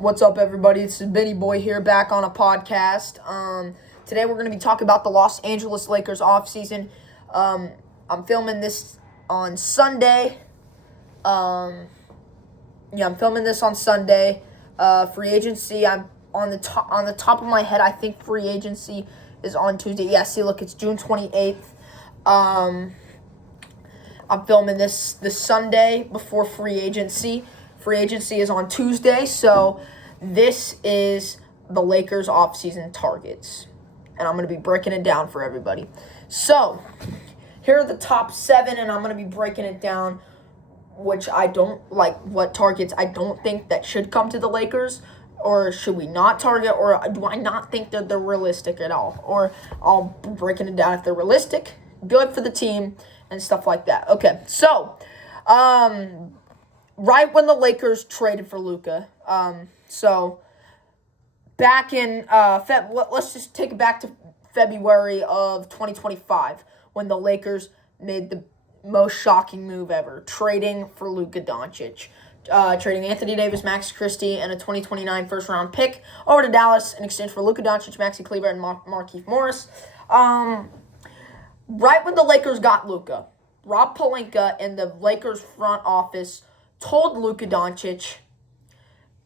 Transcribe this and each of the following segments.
What's up, everybody? It's Benny Boy here, back on a podcast. Today we're going to be talking about the Los Angeles Lakers offseason. I'm filming this on Sunday. I'm filming this on Sunday. Free agency, I'm on the top of my head, I think free agency is on Tuesday. Yeah, see, look, it's June 28th. I'm filming this Sunday before free agency. Free agency is on Tuesday, so this is the Lakers offseason targets. And I'm going to be breaking it down for everybody. So, here are the top 7, and I'm going to be breaking it down, which I don't like, what targets I don't think that should come to the Lakers, or should we not target, or do I not think that they're realistic at all? Or I'll be breaking it down if they're realistic, good for the team, and stuff like that. Okay, so, right when the Lakers traded for Luka, back in let's just take it back to February of 2025 when the Lakers made the most shocking move ever, trading for Luka Doncic, trading Anthony Davis, Max Christie, and a 2029 first-round pick over to Dallas in exchange for Luka Doncic, Maxi Kleber, and Markieff Morris. Right when the Lakers got Luka, Rob Pelinka and the Lakers front office told Luka Doncic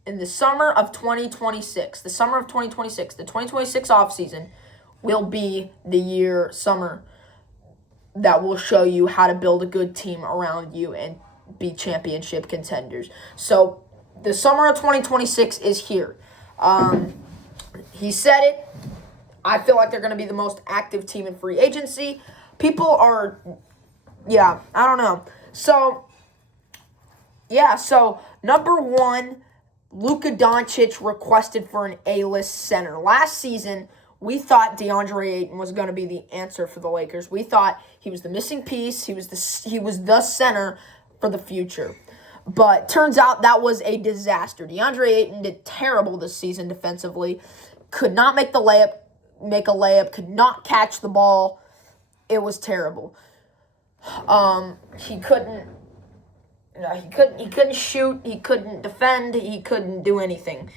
in the summer of 2026, the 2026 offseason will be the summer that will show you how to build a good team around you and be championship contenders. So the summer of 2026 is here. He said it. I feel like they're going to be the most active team in free agency. People are, I don't know. So number one, Luka Doncic requested for an A-list center. Last season, we thought DeAndre Ayton was going to be the answer for the Lakers. We thought he was the missing piece. He was the center for the future. But turns out that was a disaster. DeAndre Ayton did terrible this season defensively. Could not make a layup, could not catch the ball. It was terrible. He couldn't shoot, he couldn't defend, he couldn't do anything.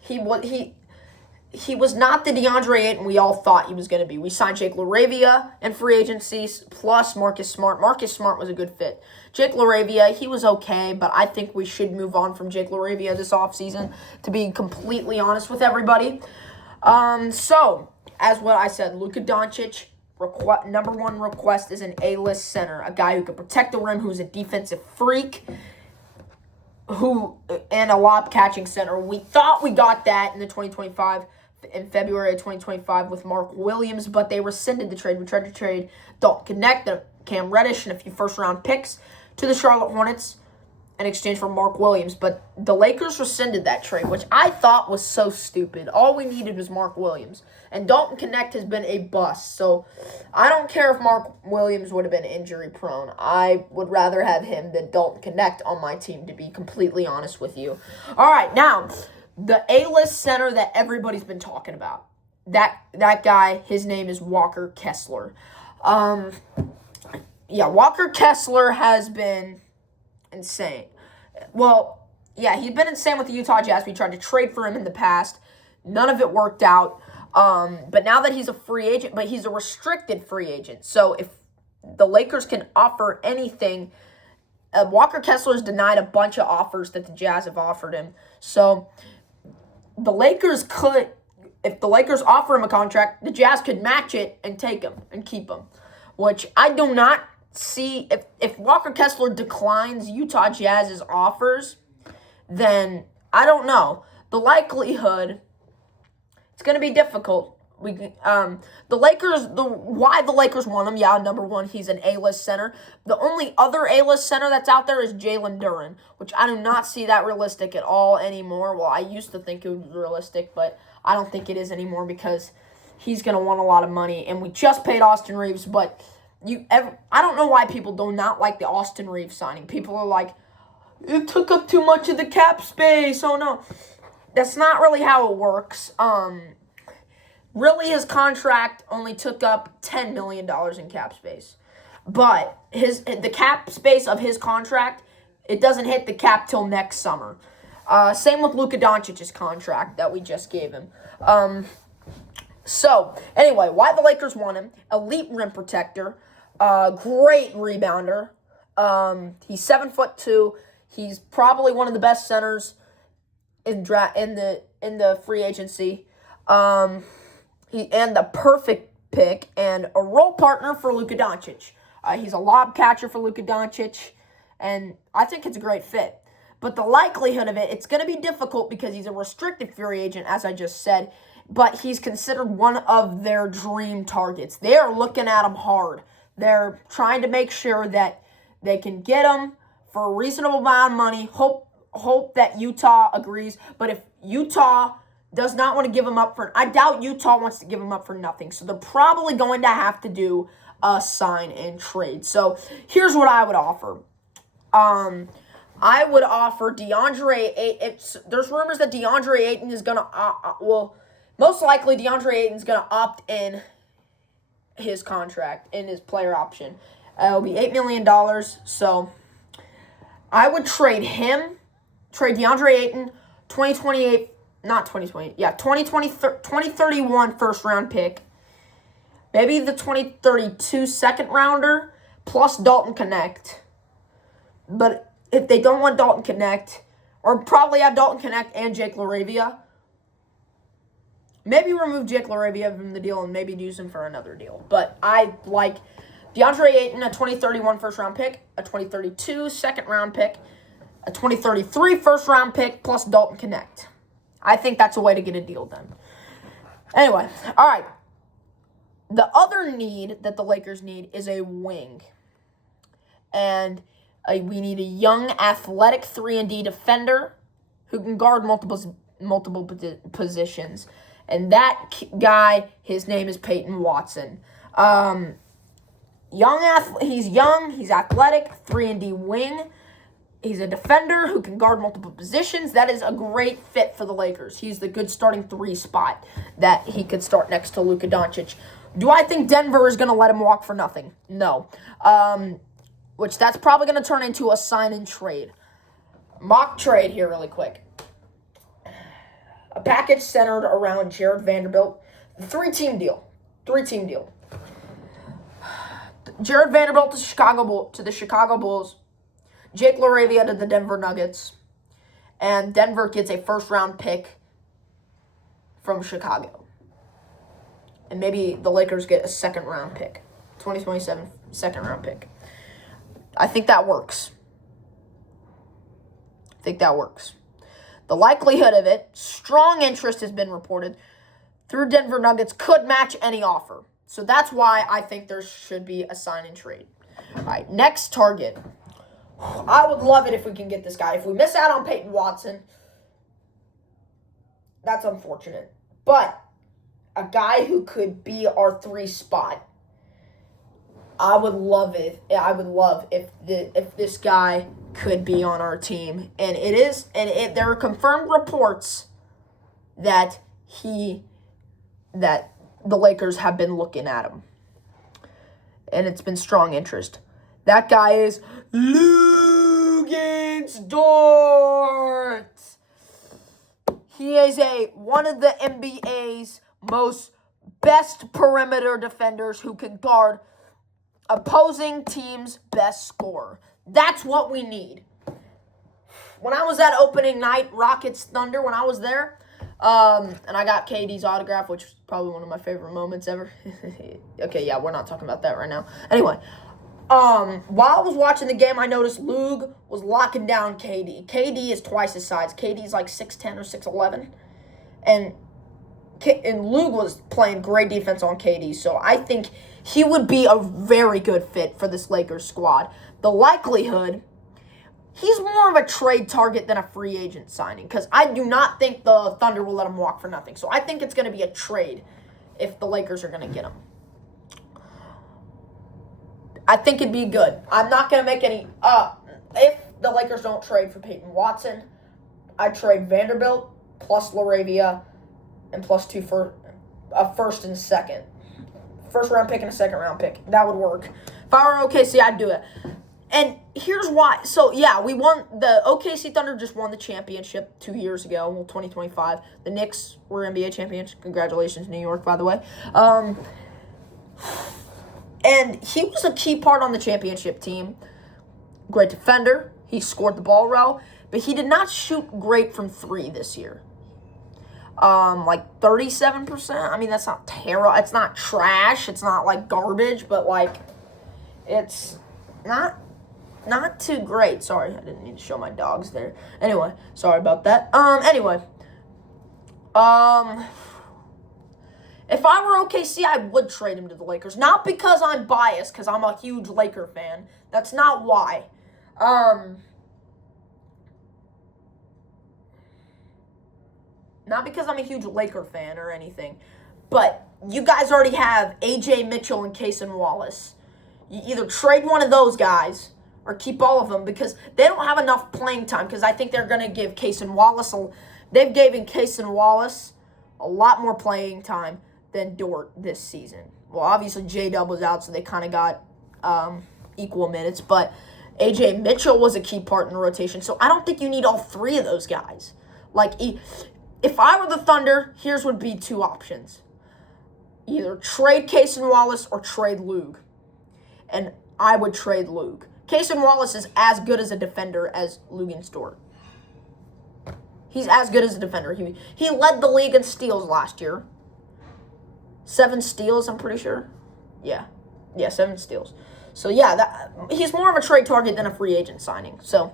He was not the DeAndre Ayton we all thought he was going to be. We signed Jake LaRavia in free agency, plus Marcus Smart. Marcus Smart was a good fit. Jake LaRavia, he was okay, but I think we should move on from Jake LaRavia this offseason, to be completely honest with everybody. So, as what I said, Luka Doncic, number one request is an A-list center, a guy who can protect the rim, who's a defensive freak, and a lob-catching center. We thought we got that in February of 2025 with Mark Williams, but they rescinded the trade. We tried to trade Dalton Knecht, Cam Reddish, and a few first-round picks to the Charlotte Hornets in exchange for Mark Williams, but the Lakers rescinded that trade, which I thought was so stupid. All we needed was Mark Williams, and Dalton Knecht has been a bust, so I don't care if Mark Williams would have been injury-prone. I would rather have him than Dalton Knecht on my team, to be completely honest with you. All right, now, the A-list center that everybody's been talking about, that guy, his name is Walker Kessler. Walker Kessler has been insane. Well, he's been insane with the Utah Jazz. We tried to trade for him in the past. None of it worked out. But now that he's a free agent, but he's a restricted free agent. So if the Lakers can offer anything, Walker Kessler's denied a bunch of offers that the Jazz have offered him. So the Lakers could, if the Lakers offer him a contract, the Jazz could match it and take him and keep him, which I do not see. If Walker Kessler declines Utah Jazz's offers, then I don't know. The likelihood, it's going to be difficult. Why the Lakers want him, number one, he's an A-list center. The only other A-list center that's out there is Jalen Duren, which I do not see that realistic at all anymore. Well, I used to think it was realistic, but I don't think it is anymore because he's going to want a lot of money, and we just paid Austin Reeves, but I don't know why people do not like the Austin Reeves signing. People are like, it took up too much of the cap space. Oh, no. That's not really how it works. Really, his contract only took up $10 million in cap space. But the cap space of his contract, it doesn't hit the cap till next summer. Same with Luka Doncic's contract that we just gave him. So, anyway, why the Lakers want him? Elite rim protector, great rebounder. He's 7'2". He's probably one of the best centers in the free agency. And the perfect pick and a role partner for Luka Doncic. He's a lob catcher for Luka Doncic, and I think it's a great fit. But the likelihood of it's going to be difficult because he's a restricted free agent, as I just said, but he's considered one of their dream targets. They are looking at him hard. They're trying to make sure that they can get him for a reasonable amount of money. Hope that Utah agrees. But if Utah does not want to give him up I doubt Utah wants to give him up for nothing. So they're probably going to have to do a sign and trade. So here's what I would offer. I would offer DeAndre Ayton. There's rumors that DeAndre Ayton is going to, most likely DeAndre Ayton's going to opt in his contract, in his player option. It'll be $8 million. So I would trade DeAndre Ayton, 2031 first round pick. Maybe the 2032 second rounder plus Dalton Connect. But if they don't want Dalton Connect, or probably have Dalton Connect and Jake LaRavia, maybe remove Jake LaRavia from the deal and maybe use him for another deal. But I like DeAndre Ayton, a 2031 first-round pick, a 2032 second-round pick, a 2033 first-round pick, plus Dalton Connect. I think that's a way to get a deal done. Anyway, all right. The other need that the Lakers need is a wing. And we need a young, athletic 3-and-D defender who can guard multiple positions. And that guy, his name is Peyton Watson. He's young, he's athletic, 3-and-D wing. He's a defender who can guard multiple positions. That is a great fit for the Lakers. He's the good starting 3 spot that he could start next to Luka Doncic. Do I think Denver is going to let him walk for nothing? No. Which that's probably going to turn into a sign and trade. Mock trade here really quick. A package centered around Jared Vanderbilt. 3-team deal. Jared Vanderbilt to the Chicago Bulls. Jake LaRavia to the Denver Nuggets. And Denver gets a first-round pick from Chicago. And maybe the Lakers get a second-round pick. 2027 second-round pick. I think that works. The likelihood of it, strong interest has been reported through Denver Nuggets, could match any offer. So that's why I think there should be a sign and trade. All right, next target. I would love it if we can get this guy. If we miss out on Peyton Watson, that's unfortunate. But a guy who could be our 3 spot, I would love it. I would love if this guy could be on our team. And there are confirmed reports that the Lakers have been looking at him. And it's been strong interest. That guy is Luguentz Dort. He is one of the NBA's best perimeter defenders who can guard opposing team's best scorer. That's what we need. When I was at opening night, Rockets Thunder, when I was there, and I got KD's autograph, which is probably one of my favorite moments ever. Okay, yeah, we're not talking about that right now. Anyway, while I was watching the game, I noticed Lug was locking down KD. KD is twice his size. KD's like 6'10 or 6'11. And Lug was playing great defense on KD. So I think he would be a very good fit for this Lakers squad. The likelihood, he's more of a trade target than a free agent signing, because I do not think the Thunder will let him walk for nothing. So I think it's going to be a trade if the Lakers are going to get him. I think it'd be good. I'm not going to make any... if the Lakers don't trade for Peyton Watson, I'd trade Vanderbilt plus LaRavia and plus a first and second. First round pick and a second round pick. That would work. If I were OKC, I'd do it. And here's why. So, yeah, we won. The OKC Thunder just won the championship 2 years ago, 2025. The Knicks were NBA champions. Congratulations, New York, by the way. And he was a key part on the championship team. Great defender. He scored the ball well. But he did not shoot great from 3 this year. Like 37%. I mean, that's not terrible. It's not trash. It's not, like, garbage. But, like, it's not too great. Sorry, I didn't need to show my dogs there. Anyway, sorry about that. If I were OKC, I would trade him to the Lakers. Not because I'm biased, because I'm a huge Laker fan. That's not why. Not because I'm a huge Laker fan or anything. But you guys already have A.J. Mitchell and Cason Wallace. You either trade one of those guys or keep all of them because they don't have enough playing time because I think they're going to give Cason Wallace they've given Cason Wallace a lot more playing time than Dort this season. Well, obviously J-Dub was out, so they kind of got equal minutes, but A.J. Mitchell was a key part in the rotation, so I don't think you need all 3 of those guys. Like, if I were the Thunder, here's would be 2 options. Either trade Cason Wallace or trade Lug. And I would trade Lug. Cason Wallace is as good as a defender as Luguentz Dort. He's as good as a defender. He led the league in steals last year. 7 steals, I'm pretty sure. Yeah, 7 steals. So, yeah, he's more of a trade target than a free agent signing. So,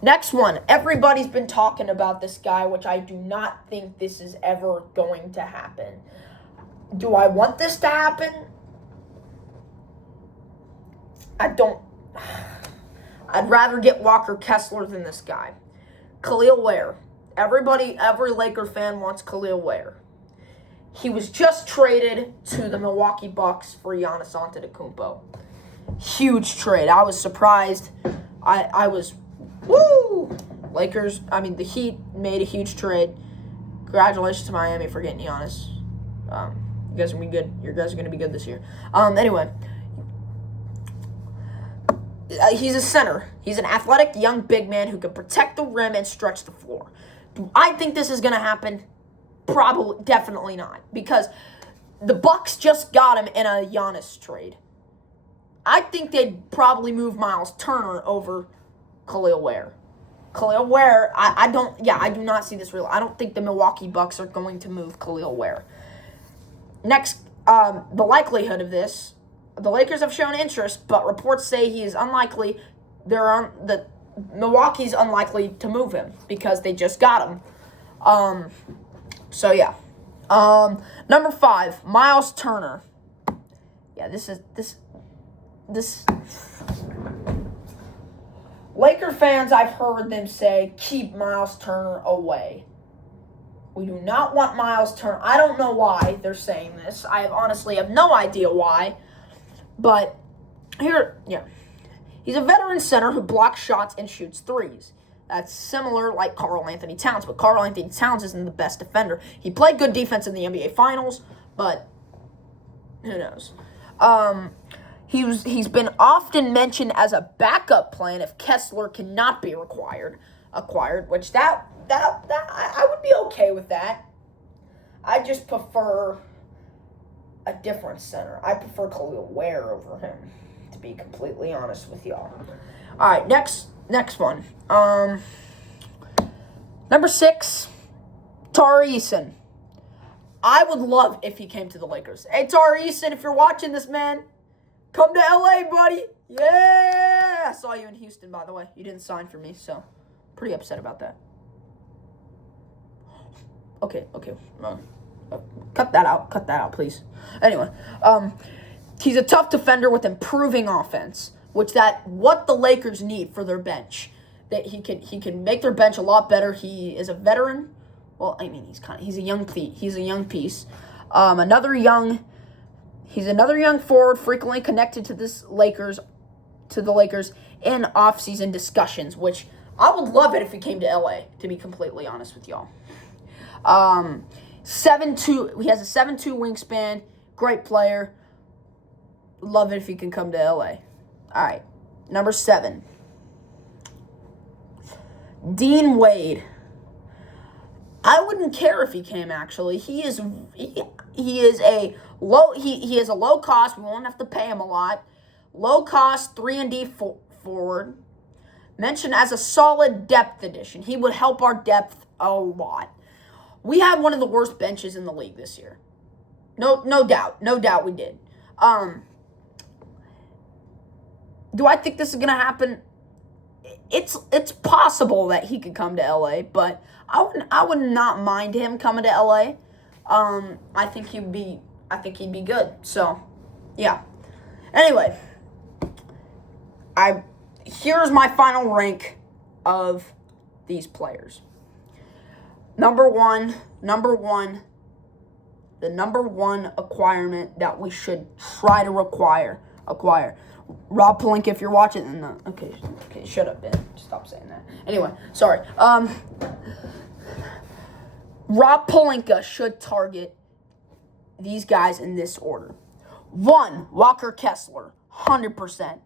next one. Everybody's been talking about this guy, which I do not think this is ever going to happen. Do I want this to happen? I don't. I'd rather get Walker Kessler than this guy. Khalil Ware. Every Laker fan wants Khalil Ware. He was just traded to the Milwaukee Bucks for Giannis Antetokounmpo. Huge trade. I was surprised. I was, woo! The Heat made a huge trade. Congratulations to Miami for getting Giannis. You guys are going to be good. You guys are going to be good this year. Anyway. He's a center. He's an athletic young big man who can protect the rim and stretch the floor. Do I think this is going to happen? Probably, definitely not. Because the Bucks just got him in a Giannis trade. I think they'd probably move Miles Turner over Khalil Ware. Khalil Ware, I do not see this real. I don't think the Milwaukee Bucks are going to move Khalil Ware. Next, the likelihood of this. The Lakers have shown interest, but reports say he is unlikely. Milwaukee's unlikely to move him because they just got him. So yeah. Number 5, Miles Turner. Yeah, this. Laker fans, I've heard them say, keep Miles Turner away. We do not want Miles Turner. I don't know why they're saying this. I honestly have no idea why. But he's a veteran center who blocks shots and shoots threes. That's similar like Karl-Anthony Towns, but Karl-Anthony Towns isn't the best defender. He played good defense in the NBA Finals, but who knows? He's been often mentioned as a backup plan if Kessler cannot be acquired, which that I would be okay with that. I just prefer a different center. I prefer Khalil Ware over him, to be completely honest with y'all. All right, next one. Number 6, Tari Eason. I would love if he came to the Lakers. Hey, Tari Eason, if you're watching this, man, come to LA, buddy. Yeah! I saw you in Houston, by the way. You didn't sign for me, so pretty upset about that. Okay. Cut that out, please. Anyway, he's a tough defender with improving offense, what the Lakers need for their bench. That he can make their bench a lot better. He is a veteran. Well, I mean, he's a young piece. He's a young piece. He's another young forward frequently connected to the Lakers in off-season discussions, which I would love it if he came to LA, to be completely honest with y'all. 7'2", he has a 7'2" wingspan, great player. Love it if he can come to LA. All right. Number 7. Dean Wade. I wouldn't care if he came, actually. He is a low cost. We won't have to pay him a lot. Low cost 3-and-D forward. Mentioned as a solid depth addition. He would help our depth a lot. We had one of the worst benches in the league this year. No doubt we did. Do I think this is gonna happen? It's possible that he could come to LA, but I would not mind him coming to LA. I think he'd be good. So, yeah. Anyway, here's my final rank of these players. Number one, the number one acquirement that we should try to acquire. Rob Pelinka, if you're watching, no, okay, shut up, Ben. Stop saying that. Anyway, sorry. Rob Pelinka should target these guys in this order. 1, Walker Kessler, 100%.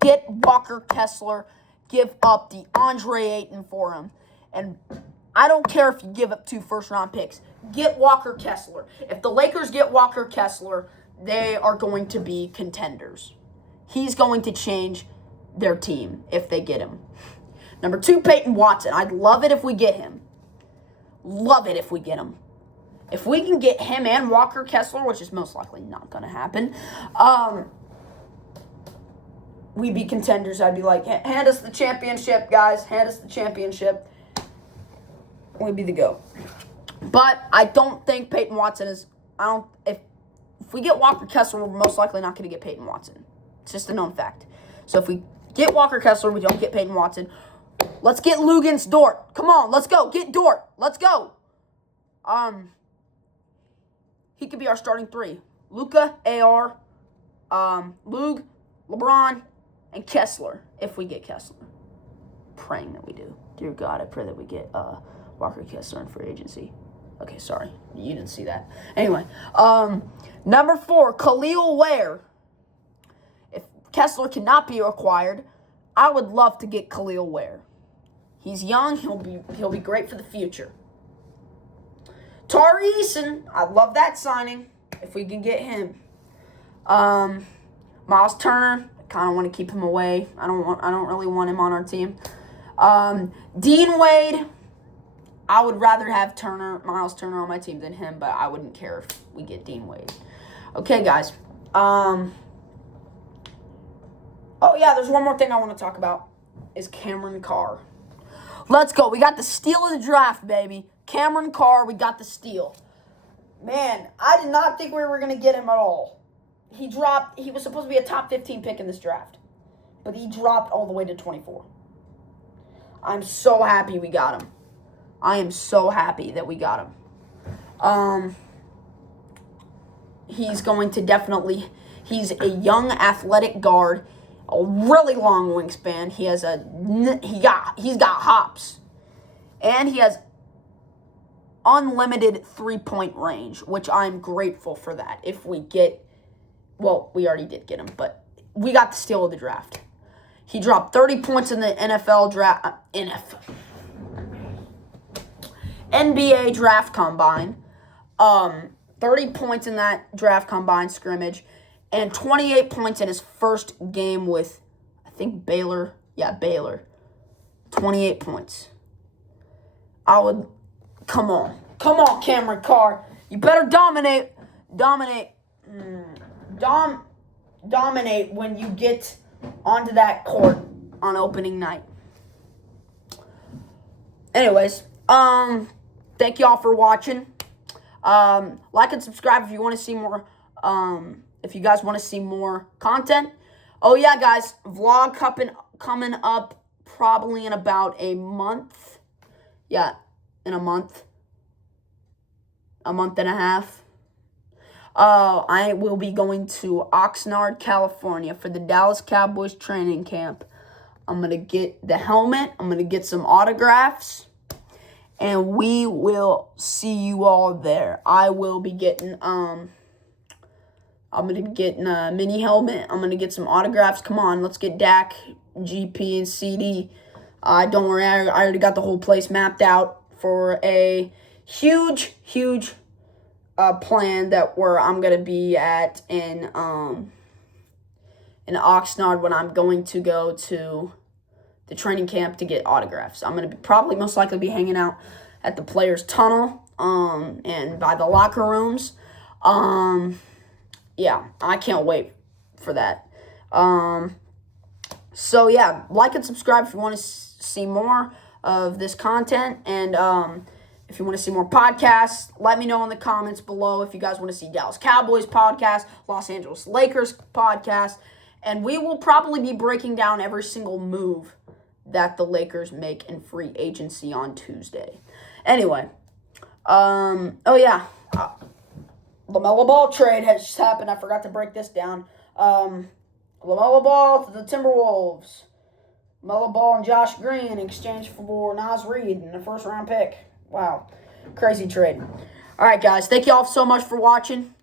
Get Walker Kessler. Give up the Andre Ayton for him. And I don't care if you give up 2 first-round picks. Get Walker Kessler. If the Lakers get Walker Kessler, they are going to be contenders. He's going to change their team if they get him. Number 2, Peyton Watson. I'd love it if we get him. If we can get him and Walker Kessler, which is most likely not going to happen, we'd be contenders. I'd be like, hand us the championship, guys. Hand us the championship. We'd be the go. But I don't think Peyton Watson is... If we get Walker Kessler, we're most likely not going to get Peyton Watson. It's just a known fact. So if we get Walker Kessler, we don't get Peyton Watson. Let's get Luguentz Dort. Come on, let's go. Get Dort. Let's go. He could be our starting 3. Luka, AR, Lug, LeBron, and Kessler, if we get Kessler. Praying that we do. Dear God, I pray that we get Walker Kessler in free agency. Okay, sorry. You didn't see that. Anyway, number 4, Khalil Ware. If Kessler cannot be acquired, I would love to get Khalil Ware. He's young. He'll be great for the future. Tari Eason. I love that signing if we can get him. Miles Turner. I kind of want to keep him away. I don't really want him on our team. Dean Wade. I would rather have Miles Turner on my team than him, but I wouldn't care if we get Dean Wade. Okay, guys. Oh, yeah, there's one more thing I want to talk about, is Cameron Carr. Let's go. We got the steal of the draft, baby. Cameron Carr, we got the steal. Man, I did not think we were going to get him at all. He was supposed to be a top 15 pick in this draft, but he dropped all the way to 24. I'm so happy we got him. I am so happy that we got him. He's going to he's a young athletic guard, a really long wingspan. He's got hops. And he has unlimited 3-point range, which I'm grateful for that. If we get, well, we already did get him, but we got the steal of the draft. He dropped 30 points in the NBA draft combine. 30 points in that draft combine scrimmage, and 28 points in his first game with, I think, Baylor. Yeah, Baylor. 28 points. Come on, Cameron Carr. You better dominate when you get onto that court on opening night. Anyways, thank y'all for watching. Like and subscribe if you want to see more, if you guys want to see more content. Oh yeah, guys, vlog coming up probably in about a month. Yeah, in a month and a half. I will be going to Oxnard, California for the Dallas Cowboys training camp. I'm going to get the helmet. I'm going to get some autographs. And we will see you all there. I will be getting I'm going to be getting a mini helmet. I'm going to get some autographs. Come on, let's get Dak, GP, and CD. Don't worry, I already got the whole place mapped out for a huge plan where I'm going to be at in Oxnard when I'm going to go to the training camp to get autographs. I'm going to probably most likely be hanging out at the players' tunnel and by the locker rooms. Yeah, I can't wait for that. So yeah, like and subscribe if you want to see more of this content, and if you want to see more podcasts, let me know in the comments below if you guys want to see Dallas Cowboys podcast, Los Angeles Lakers podcast, and we will probably be breaking down every single move that the Lakers make in free agency on Tuesday. Anyway, LaMelo Ball trade has just happened. I forgot to break this down. LaMelo Ball to the Timberwolves. LaMelo Ball and Josh Green in exchange for Naz Reid and a first-round pick. Wow. Crazy trade. All right, guys. Thank you all so much for watching.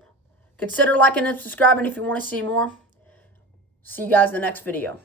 Consider liking and subscribing if you want to see more. See you guys in the next video.